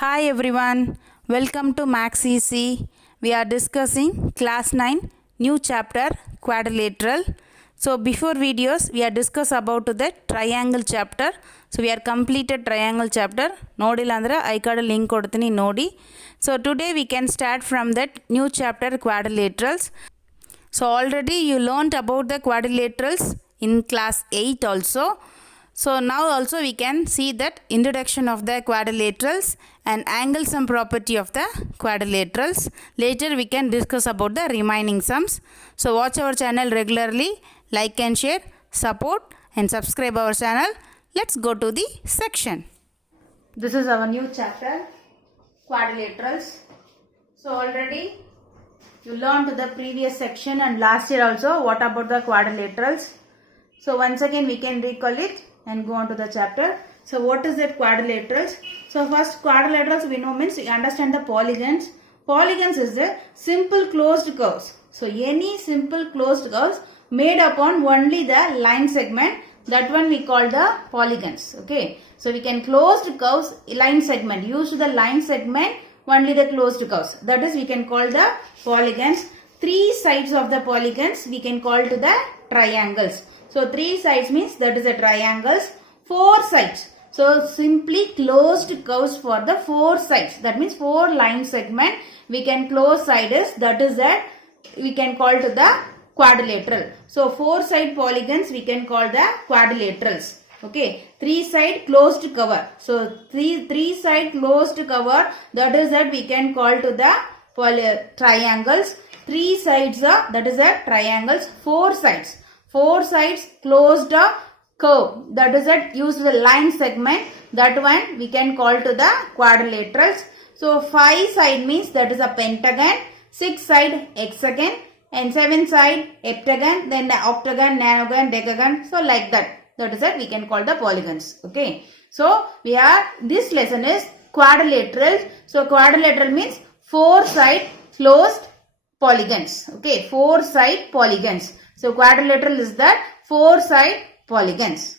Hi everyone, welcome to Max EC. We are discussing class 9 new chapter quadrilateral. So before videos we are discuss about the triangle chapter. So we are completed triangle chapter. Nodilandra I card link kodutini nodi. So today we can start from that new chapter quadrilaterals. So already you learnt about the quadrilaterals in class 8 also. So now also we can see that introduction of the quadrilaterals and angle sum property of the quadrilaterals. Later we can discuss about the remaining sums. So watch our channel regularly, like and share, support and subscribe our channel. Let's go to the section. This is our new chapter, quadrilaterals. So already you learned the previous section and last year also what about the quadrilaterals. So once again we can recall it and go on to the chapter. So what is that quadrilaterals? So first quadrilaterals we know means we understand the polygons. Polygons is the simple closed curves. So any simple closed curves made upon only the line segment, that one we call the polygons. Okay. So we can closed curves line segment, use the line segment only the closed curves. That is we can call the polygons. Three sides of the polygons we can call to the triangles. So three sides means that is a triangles. Four sides. So simply closed curves for the four sides. That means four line segment we can close sides. That is that we can call to the quadrilateral. So four side polygons we can call the quadrilaterals. Okay, three side closed cover. So three side closed cover, that is that we can call to the triangles. Three sides are that is a triangles. Four sides. Four sides closed curve, that is that use the line segment, that one we can call to the quadrilaterals. So five side means that is a pentagon, six side hexagon and seven side heptagon, then the octagon, nonagon, decagon. So like that. That is that we can call the polygons. Okay. So we are, this lesson is quadrilateral. So quadrilateral means four side closed polygons. Okay. Four side polygons. So quadrilateral is that four side polygons.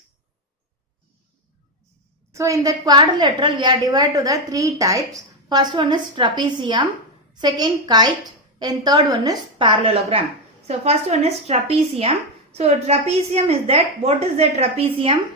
So in that quadrilateral we are divided to the three types. First one is trapezium, second kite and third one is parallelogram. So first one is trapezium. So trapezium is that, what is the trapezium?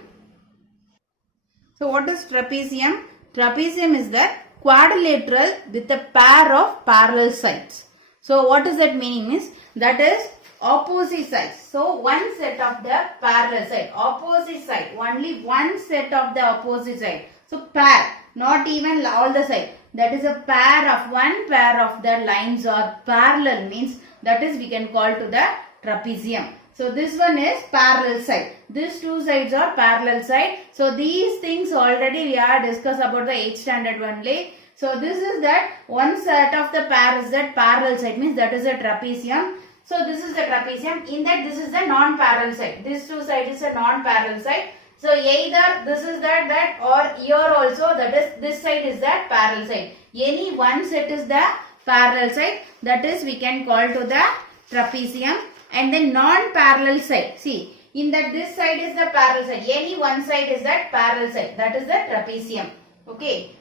So what is trapezium? Trapezium is the quadrilateral with a pair of parallel sides. So what is that meaning means? That is opposite sides. So one set of the parallel side, opposite side, only one set of the opposite side. So pair, not even all the side. That is a pair of, one pair of the lines or parallel means that is we can call to the trapezium. So this one is parallel side. These two sides are parallel side. So these things already we are discussed about the 8th standard only. So this is that one set of the pair is that parallel side means that is a trapezium. So this is the trapezium. In that this is the non-parallel side. This two side is a non-parallel side. So either this is that or here also that is this side is that parallel side. Any one set is the parallel side, that is we can call to the trapezium. And then non-parallel side. See, in that this side is the parallel side. Any one side is that parallel side. That is the trapezium. Okay.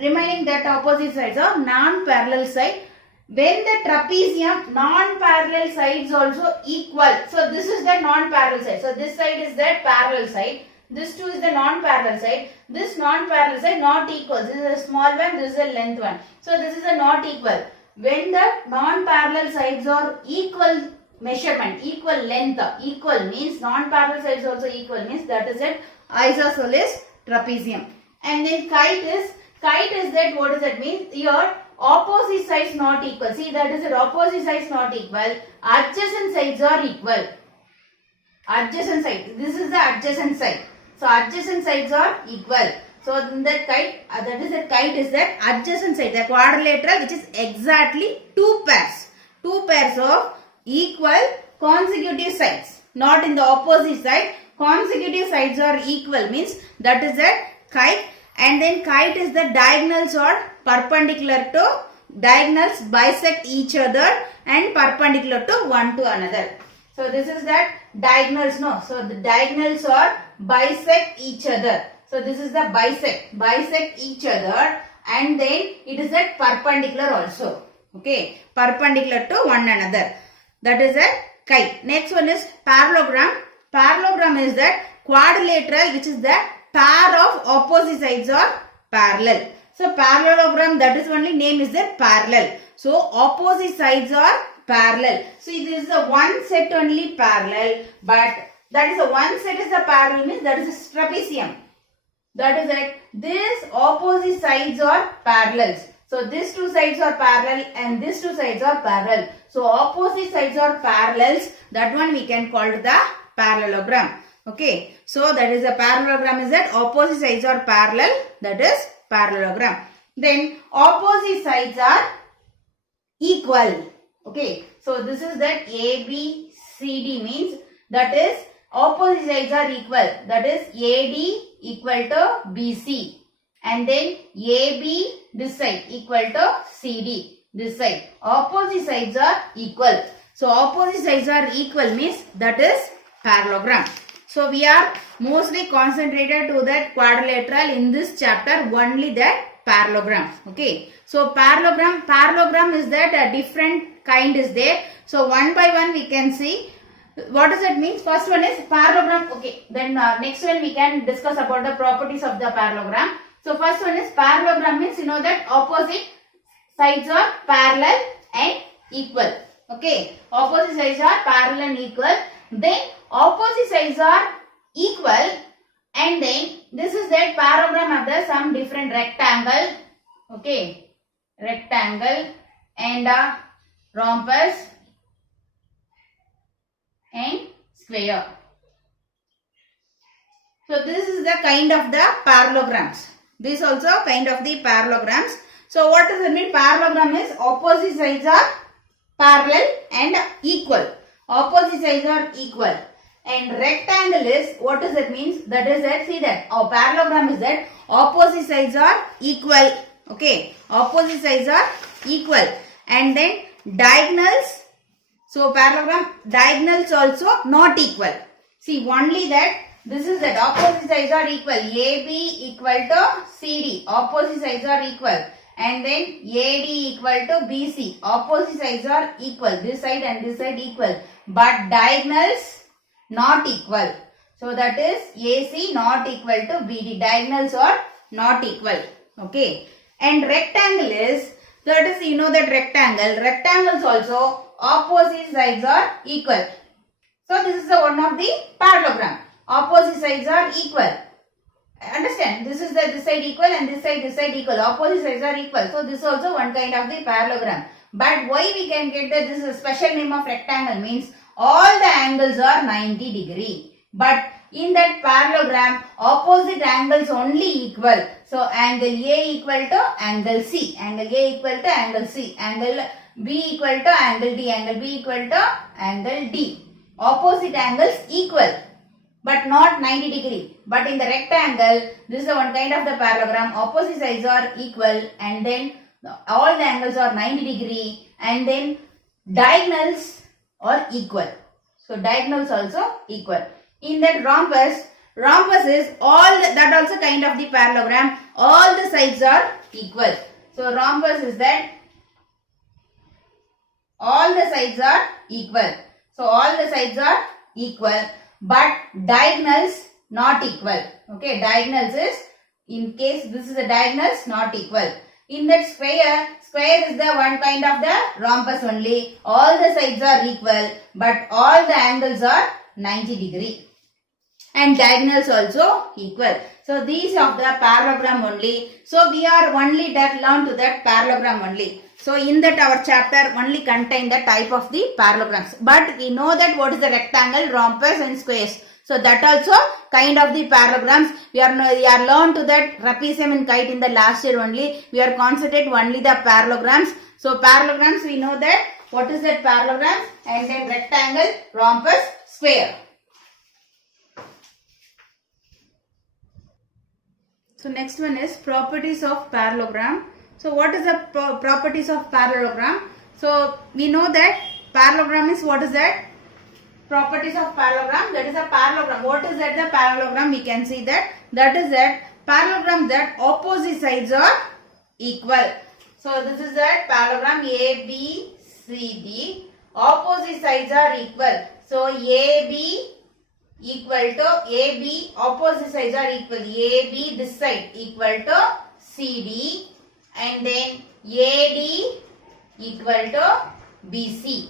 Remaining that opposite sides are non-parallel side. When the trapezium non-parallel sides also equal. So this is the non-parallel side. So this side is that parallel side. This two is the non-parallel side. This non-parallel side not equal. This is a small one. This is a length one. So this is a not equal. When the non-parallel sides are equal measurement, equal length, equal means non-parallel sides also equal means that is it isosceles trapezium. And then kite is that, what does that mean? Here opposite sides not equal. See, that is it, opposite sides not equal. Adjacent sides are equal. Adjacent side. This is the adjacent side. So adjacent sides are equal. So in that kite, that is that kite is that adjacent side, the quadrilateral which is exactly two pairs. Two pairs of equal consecutive sides, not in the opposite side. Consecutive sides are equal means that is a kite. And then kite is the diagonals are perpendicular to, diagonals bisect each other and perpendicular to one to another. So this is that diagonals, no. So the diagonals are bisect each other. So this is the bisect each other and then it is at perpendicular also. Okay, perpendicular to one another. That is a kite. Next one is parallelogram. Parallelogram is that quadrilateral, which is the pair of opposite sides are parallel. So parallelogram, that is only name is the parallel. So opposite sides are parallel. So this is a one set only parallel, but that is a one set is a parallel means that is a trapezium. That is it. These opposite sides are parallels. So these two sides are parallel and these two sides are parallel. So opposite sides are parallels. That one we can call the parallelogram. Okay. So that is a parallelogram is that opposite sides are parallel. That is parallelogram. Then opposite sides are equal. Okay. So this is that A, B, C, D means that is opposite sides are equal. That is AD equal to BC. And then AB this side equal to CD this side. Opposite sides are equal. So opposite sides are equal means that is parallelogram. So we are mostly concentrated to that quadrilateral in this chapter, only that parallelogram. Okay. So parallelogram is that a different kind is there. So one by one we can see. What does it mean? First one is parallelogram. Okay. Then next one we can discuss about the properties of the parallelogram. So first one is parallelogram means you know that opposite sides are parallel and equal. Okay. Opposite sides are parallel and equal. Then opposite sides are equal and then this is that parallelogram of the some different rectangle. Okay. Rectangle and rhombus and square. So this is the kind of the parallelograms. This also kind of the parallelograms. So what does it mean? Parallelogram is opposite sides are parallel and equal. Opposite sides are equal. And rectangle is, what does it mean? That is that, see that, our parallelogram is that opposite sides are equal. Okay, opposite sides are equal. And then diagonals, so parallelogram, diagonals also not equal. See, only that, this is that opposite sides are equal. AB equal to CD, opposite sides are equal. And then AD equal to BC, opposite sides are equal. This side and this side equal. But diagonals not equal. So that is AC not equal to BD. Diagonals are not equal. Okay. And rectangle is, that is you know that rectangle. Rectangles also opposite sides are equal. So this is the one of the parallelogram. Opposite sides are equal. Understand? This is the this side equal and this side equal. Opposite sides are equal. So this is also one kind of the parallelogram. But why we can get that this is a special name of rectangle means all the angles are 90 degree. But in that parallelogram, opposite angles only equal. So angle A equal to angle C. Angle A equal to angle C. Angle B equal to angle D. Angle B equal to angle D. Opposite angles equal, but not 90 degree. But in the rectangle, this is the one kind of the parallelogram. Opposite sides are equal and then all the angles are 90 degree and then diagonals are equal. So diagonals also equal. In that rhombus is all that also kind of the parallelogram. All the sides are equal. So rhombus is that all the sides are equal. So all the sides are equal, but diagonals not equal. Okay, diagonals is, in case this is a diagonals not equal. In that square is the one kind of the rhombus only. All the sides are equal, but all the angles are 90 degree. And diagonals also equal. So these of the parallelogram only. So we are only that learn to that parallelogram only. So in that our chapter only contain the type of the parallelograms. But we know that what is the rectangle, rhombus and squares. So that also kind of the parallelograms. We are learned to that trapezium and kite in the last year only. We are concentrate only the parallelograms. So parallelograms we know that what is that parallelogram and then rectangle, rhombus, square. So next one is properties of parallelogram. So what is the properties of parallelogram? So we know that parallelogram is, what is that? Properties of parallelogram, that is a parallelogram. What is that the parallelogram? We can see that. That is that parallelogram that opposite sides are equal. So this is that parallelogram A, B, C, D. Opposite sides are equal. So AB equal to AB, opposite sides are equal. AB this side equal to CD, and then AD equal to BC.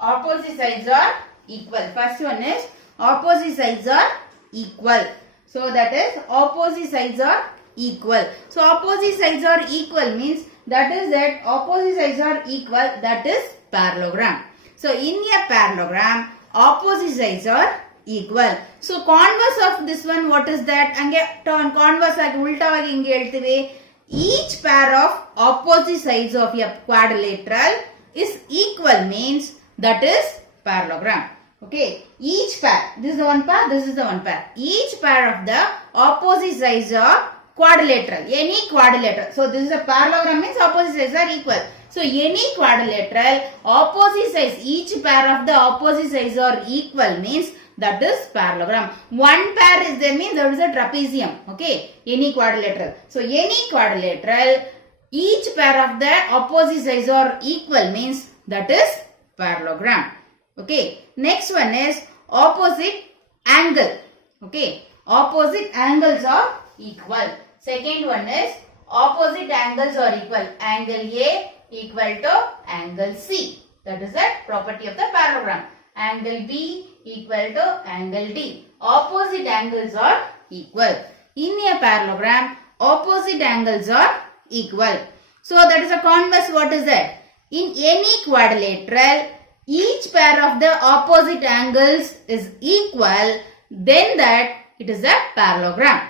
Opposite sides are equal. First one is opposite sides are equal. So that is opposite sides are equal. So opposite sides are equal means that is that opposite sides are equal, that is parallelogram. So in a parallelogram opposite sides are equal. So converse of this one, what is that? Ange converse agi ultavagi inge helthive. Each pair of opposite sides of a quadrilateral is equal means that is parallelogram. Okay, each pair, this is the one pair, this is the one pair. Each pair of the opposite sides are quadrilateral, any quadrilateral. So this is a parallelogram means opposite sides are equal. So any quadrilateral opposite sides, each pair of the opposite sides are equal means that is parallelogram. One pair is there means there is a trapezium. Okay, any quadrilateral. So any quadrilateral, each pair of the opposite sides are equal means that is parallelogram. Okay, next one is opposite angle. Okay, opposite angles are equal. Second one is opposite angles are equal. Angle A equal to angle C. That is the property of the parallelogram. Angle B equal to angle D. Opposite angles are equal. In a parallelogram, opposite angles are equal. So that is a converse. What is that? In any quadrilateral, each pair of the opposite angles is equal, then that it is a parallelogram.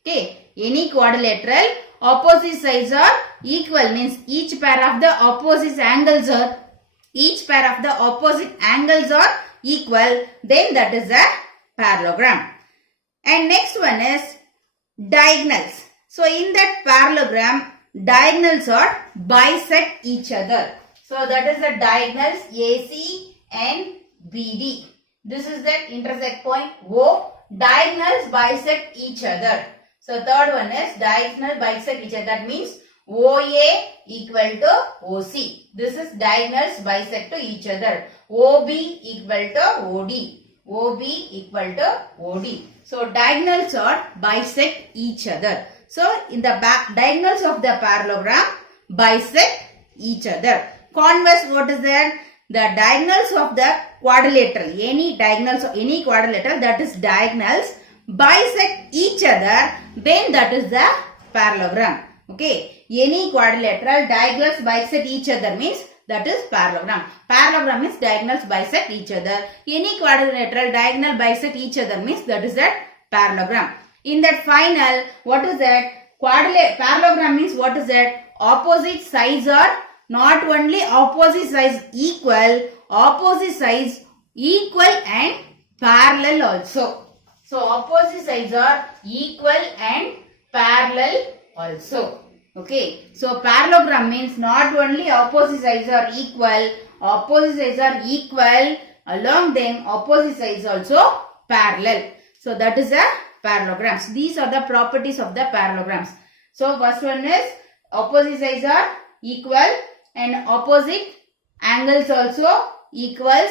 Okay, any quadrilateral opposite sides are equal means each pair of the opposite angles are equal, then that is a parallelogram. And next one is diagonals. So in that parallelogram, diagonals are bisect each other. So that is the diagonals AC and BD. This is the intersect point O. Diagonals bisect each other. So third one is diagonal bisect each other. That means OA equal to OC. This is diagonals bisect to each other. OB equal to OD. OB equal to OD. So diagonals are bisect each other. So in the diagonals of the parallelogram bisect each other. Converse, what is that? The diagonals of the quadrilateral, any diagonals of any quadrilateral, that is diagonals bisect each other, then that is the parallelogram. Okay, any quadrilateral diagonals bisect each other means that is parallelogram. Parallelogram means diagonals bisect each other. Any quadrilateral diagonal bisect each other means that is that parallelogram. In that final, what is that? Parallelogram means what is that? Opposite sides are not only opposite sides equal and parallel also. So opposite sides are equal and parallel also. Okay. So parallelogram means not only opposite sides are equal, along them opposite sides also parallel. So that is a parallelograms. These are the properties of the parallelograms. So first one is opposite sides are equal and opposite angles also equals,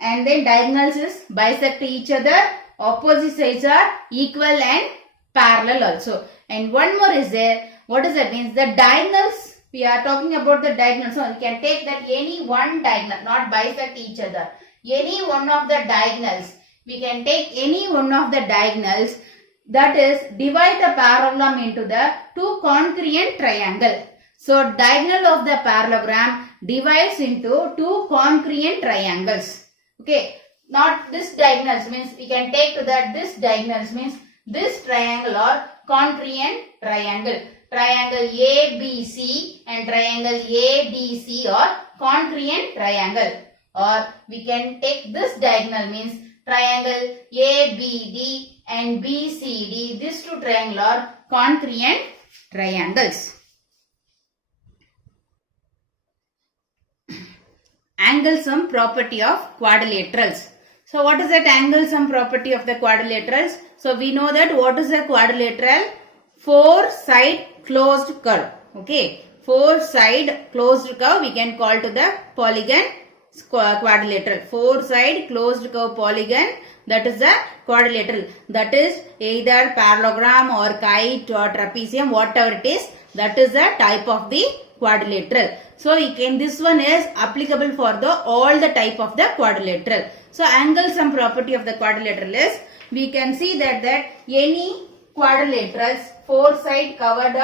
and then diagonals is bisect each other, opposite sides are equal and parallel also. And one more is there. What does that mean? The diagonals, we are talking about the diagonals. So we can take that any one diagonal, not bisect each other. Any one of the diagonals, we can take any one of the diagonals, that is divide the parallelogram into the two congruent triangle. So diagonal of the parallelogram divides into two congruent triangles. Okay, not this diagonals means we can take to that this diagonals means this triangle or congruent triangle. Triangle ABC and triangle ADC or congruent triangle. Or we can take this diagonal means triangle ABD and BCD. These two triangles are congruent triangles. Angle sum property of quadrilaterals. So what is that angle sum property of the quadrilaterals? So we know that what is a quadrilateral? Four side closed curve. Okay, four side closed curve we can call to the polygon quadrilateral. Four side closed curve polygon, that is the quadrilateral. That is either parallelogram or kite or trapezium, whatever it is, that is the type of the quadrilateral. So this one is applicable for all the type of the quadrilateral. So angle sum property of the quadrilateral is, we can see that any quadrilaterals, four side covered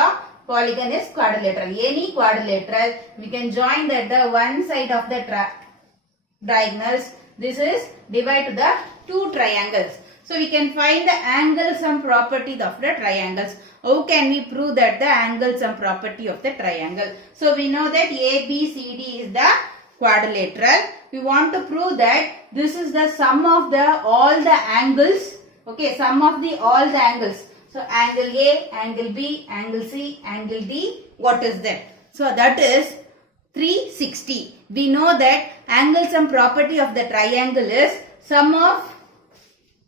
polygon is quadrilateral. Any quadrilateral, we can join that the one side of the diagonals. This is divide to the two triangles. So we can find the angle sum property of the triangles. How can we prove that the angle sum property of the triangle? So we know that ABCD is the quadrilateral. We want to prove that this is the sum of the all the angles. Okay, sum of the all the angles. So angle A, angle B, angle C, angle D. What is that? So that is 360. We know that angle sum property of the triangle is sum of,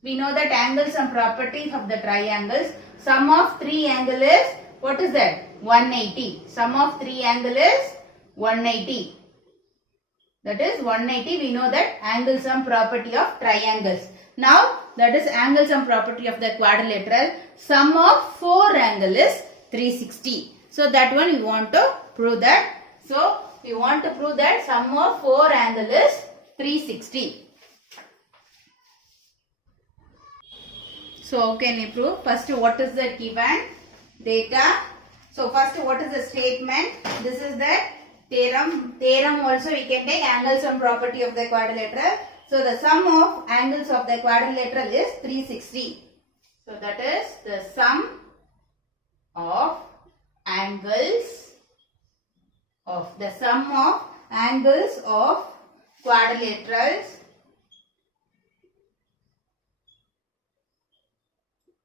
we know that angle sum property of the triangles, sum of three angle is, what is that? 180. Sum of three angle is 180. That is 180. We know that angle sum property of triangles. Now that is angle sum property of the quadrilateral. Sum of four angle is 360. So that one we want to prove that. So we want to prove that sum of four angle is 360. So how can we prove? First, what is the given data? So first, what is the statement? This is the theorem. Theorem also we can take angle sum property of the quadrilateral. So the sum of angles of the quadrilateral is 360. So that is the sum of angles of quadrilaterals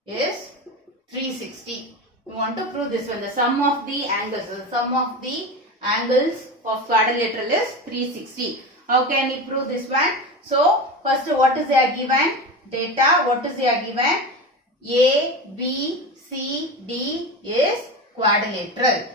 is 360. We want to prove this one. The sum of the angles, of quadrilateral is 360. How can we prove this one? So first, what is their given data? What is their given? A, B, C, D is quadrilateral.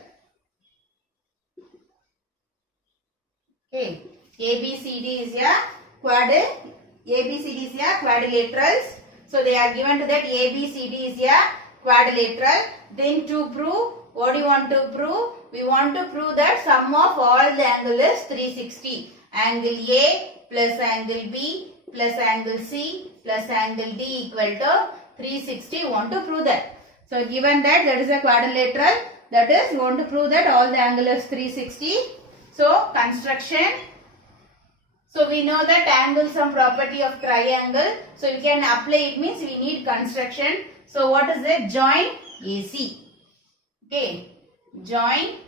Okay, A, B, C, D is a quadrilaterals. So they are given to that A, B, C, D is a quadrilateral. Then to prove, what do you want to prove? We want to prove that sum of all the angle is 360. Angle A plus angle B plus angle C plus angle D equal to 360. We want to prove that. So given that is a quadrilateral, that is we want to prove that all the angle is 360. So construction. So we know that angle sum property of triangle. So you can apply it, means we need construction. So what is it? Join AC. Okay. Join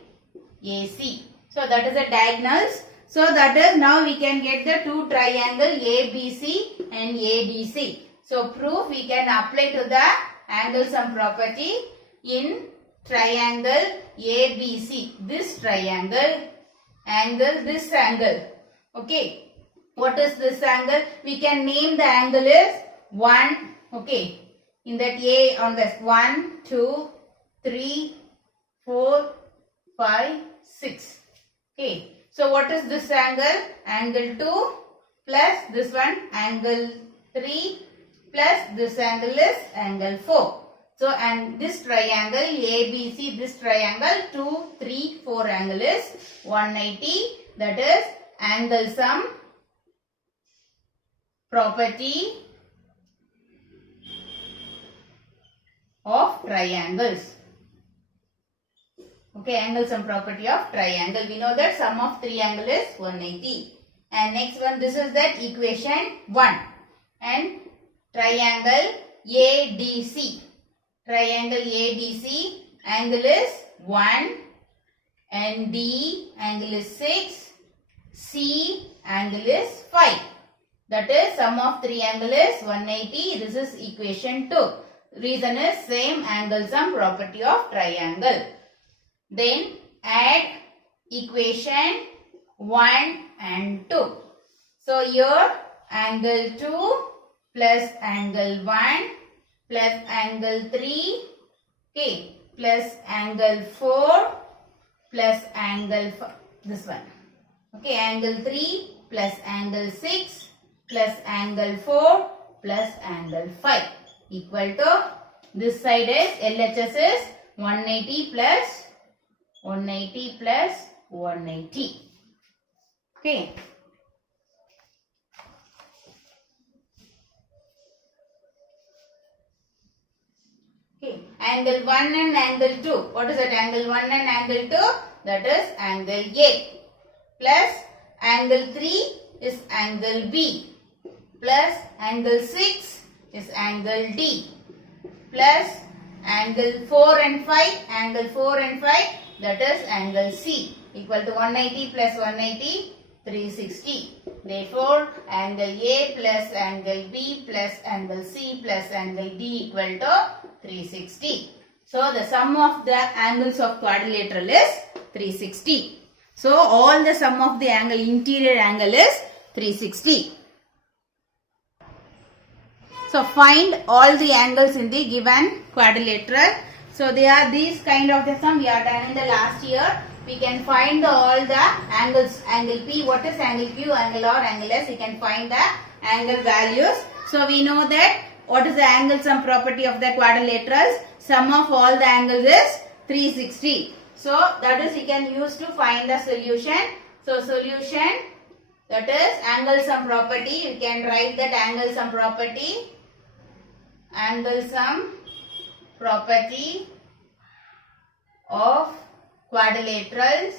AC. So that is the diagonals. So that is, now we can get the two triangle ABC and ADC. So proof we can apply to the angle sum property in triangle ABC. This triangle, angle, this angle. Okay. What is this angle? We can name the angle is 1. Okay. In that A on this 1, 2, 3, 4, 5, 6. Okay. So what is this angle? Angle 2 plus this one angle 3 plus this angle is angle 4. So and this triangle ABC, this triangle 2, 3, 4 angle is 180. That is angle sum property of triangles. Okay, angle sum property of triangle. We know that sum of triangle is 180. And next one, this is that equation 1. And triangle ADC. Triangle ADC, angle is 1. And D, angle is 6. C, angle is 5. That is sum of triangle is 180. This is equation 2. Reason is same angle sum property of triangle. Then add equation 1 and 2. So here angle 2 plus angle 1 plus angle 3, okay, plus angle 4 plus angle this one. Okay, angle 3 plus angle 6 plus angle 4 plus angle 5 equal to this side is LHS is 180 plus 180 plus 180. Okay. Okay, angle 1 and angle 2. What is that? Angle 1 and angle 2? That is angle A. Plus angle 3 is angle B. Plus angle 6 is angle D. Plus angle 4 and 5, angle 4 and 5, that is angle C, equal to 180 plus 180, 360. Therefore, angle A plus angle B plus angle C plus angle D equal to 360. So, the sum of the angles of quadrilateral is 360. So, all the sum of the angle, interior angle is 360. So, find all the angles in the given quadrilateral. So, they are these kind of the sum we are done in the last year. We can find all the angles, angle P, what is angle Q, angle R, angle S, we can find the angle values. So, we know that what is the angle sum property of the quadrilaterals? Sum of all the angles is 360. So, that is we can use to find the solution. So, solution, that is angle sum property, you can write that angle sum property. Angle sum property of quadrilaterals.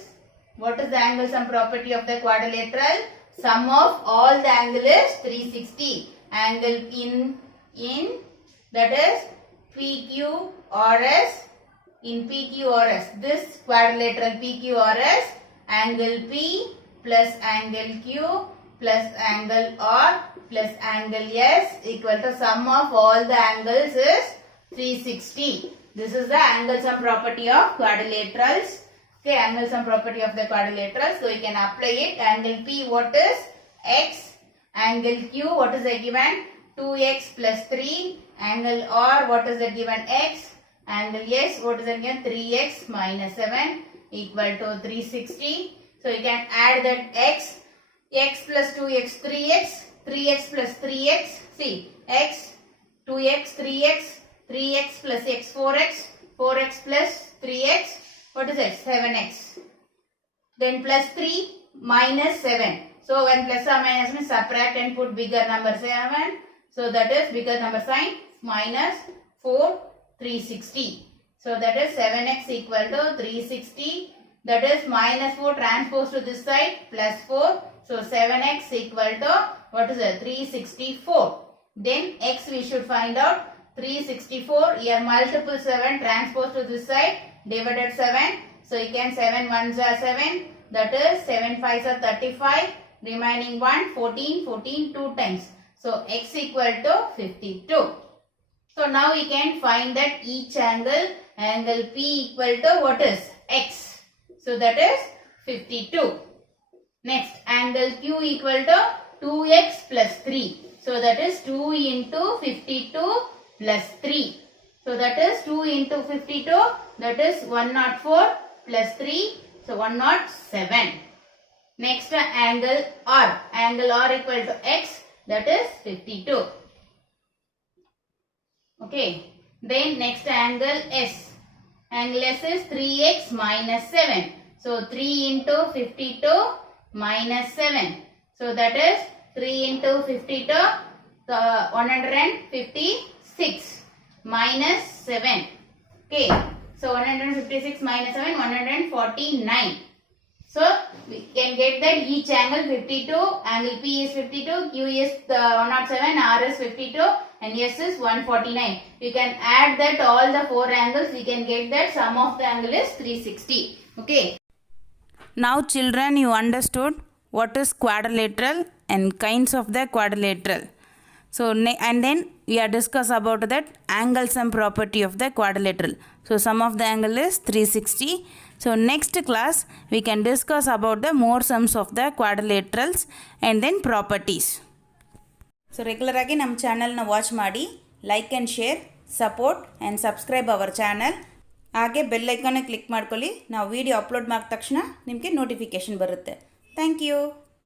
What is the angle sum property of the quadrilateral? Sum of all the angle is 360. Angle in that is PQRS, in PQRS. This quadrilateral PQRS, angle P plus angle Q plus angle R plus angle S equal to sum of all the angles is 360. This is the angle sum property of quadrilaterals. Okay, angle sum property of the quadrilaterals. So, you can apply it. Angle P, what is X? Angle Q, what is the given? 2X plus 3. Angle R, what is the given? X. Angle S, what is the given? 3X minus 7 equal to 360. So, you can add that X. X plus 2X, 3X. 3X plus 3X. See, X, 2X, 3X. 3x plus x, 4x, 4x plus 3x, what is it? 7x. Then plus 3 minus 7. So, when plus or minus means subtract and put bigger number 7. So, that is bigger number sign minus 4, 360. So, that is 7x equal to 360. That is minus 4 transpose to this side plus 4. So, 7x equal to what is it? 364. Then x we should find out. 364, here multiple 7 transpose to this side, divided 7. So, you can 7 1s are 7, that is 7 5s are 35, remaining 1, 14, 14, 2 times. So, x equal to 52. So, now we can find that each angle, angle P equal to what is? X. So, that is 52. Next, angle Q equal to 2x plus 3. So, that is 2 into 52 plus 3. So, that is 2 into 52, that is 104 plus 3, so 107. Next, angle R. Angle R equal to x, that is 52. Okay. Then, next angle S. Angle S is 3x minus 7. So, 3 into 52 minus 7. So, that is 3 into 52, 156. Minus 7. Okay. So, 156 minus 7, 149. So, we can get that each angle 52, angle P is 52, Q is 107, R is 52 and S is 149. We can add that all the 4 angles, we can get that sum of the angle is 360. Okay. Now children, you understood what is quadrilateral and kinds of the quadrilateral. So, and then we are discuss about that angle sum property of the quadrilateral. So, sum of the angle is 360. So, next class we can discuss about the more sums of the quadrilaterals and then properties. So, regular agi nam channel na watch ಮಾಡಿ, like and share, support and subscribe our channel. ಹಾಗೆ bell ಐಕಾನ್ನ click ಮಾಡ್ಕೊಳ್ಳಿ. ನಾವು video upload ಮಾಡಿದ ತಕ್ಷಣ ನಿಮಗೆ notification ಬರುತ್ತೆ. Thank you.